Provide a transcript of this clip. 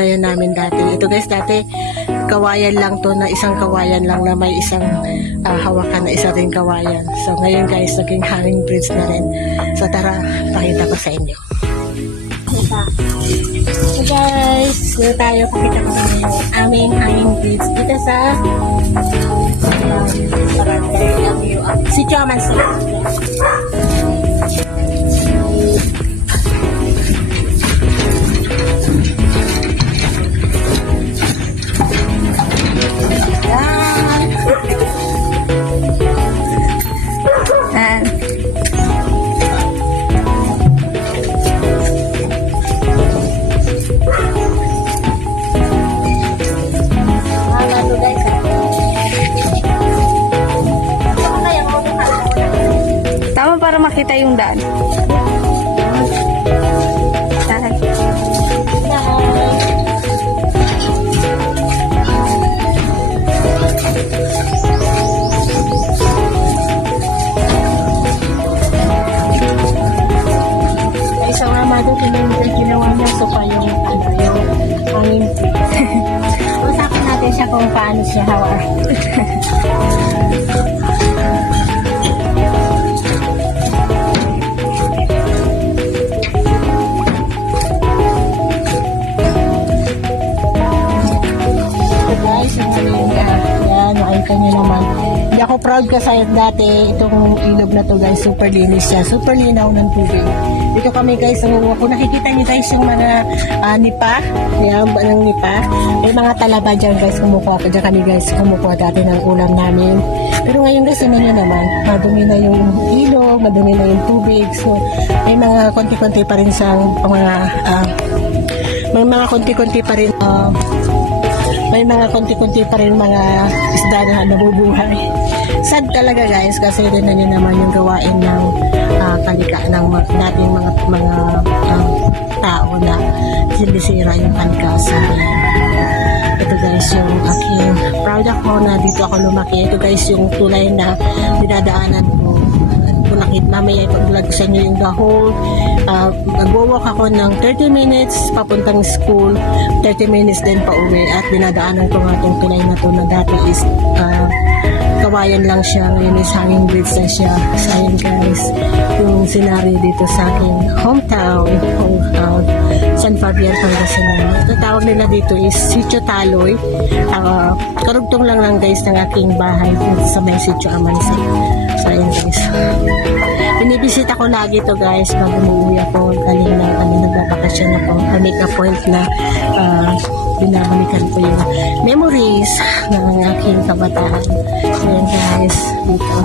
na yan namin dati. Ito guys, dati kawayan lang to, na isang kawayan lang na may isang hawakan na isa rin kawayan. So ngayon guys, naging hanging bridge na rin. So tara, pakita ko sa inyo. So guys, dito tayo, pakita ko sa inyo yung aming hanging bridge dito sa Barangay MU, Sitio Amansi. Tama para makita yung daan. Isang amado, ginawa niya so pa yung hangin. Usapan natin siya kung paano siya hawa. Nakita nyo naman. Hindi ako proud kasi dati itong ilog na to guys, super linis siya. Super linaw ng tubig. Dito kami guys, kung nakikita nyo guys yung mga nipa, yan, ng nipa. May mga talaba dyan guys, kumukuha. Dyan kami guys, kumukuha dati ng ulam namin. Pero ngayon guys, yun nyo naman, madumi na yung ilog, madumi na yung tubig. So, may mga konti-konti pa rin sa mga, may mga konti-konti pa rin, may mga konti-konti pa rin mga isda na nabubuhay. Sad talaga guys, kasi din na naman yung gawain ng kalika ng nating mga tao na sinisira yung kalikasan. Ito guys yung aking proud ako na dito ako lumaki. Ito guys yung tulay na dinadaanan ko. Mamaya ipag-vlog ko sa inyo yung the whole mag-walk ako ng 30 minutes papuntang school, 30 minutes din pa uwi, at dinadaanan ko nga itong tulay na to na dati is kawayan lang siya, ngayon is hanging bridge na siya. So ayun guys, yung scenario dito sa aking hometown, San Fabian, Pangasinan. Ito tawag nila dito is Sitio Taloy. Karugtong lang guys ng aking bahay dito sa may Sitio Amansi. So ayun guys, binibisita ko lagi to guys pag umuwi ako, galing na nagbabakasyon ako. I make a point na binabalikan ko yung memories ng aking kabataan. Ayan guys, dito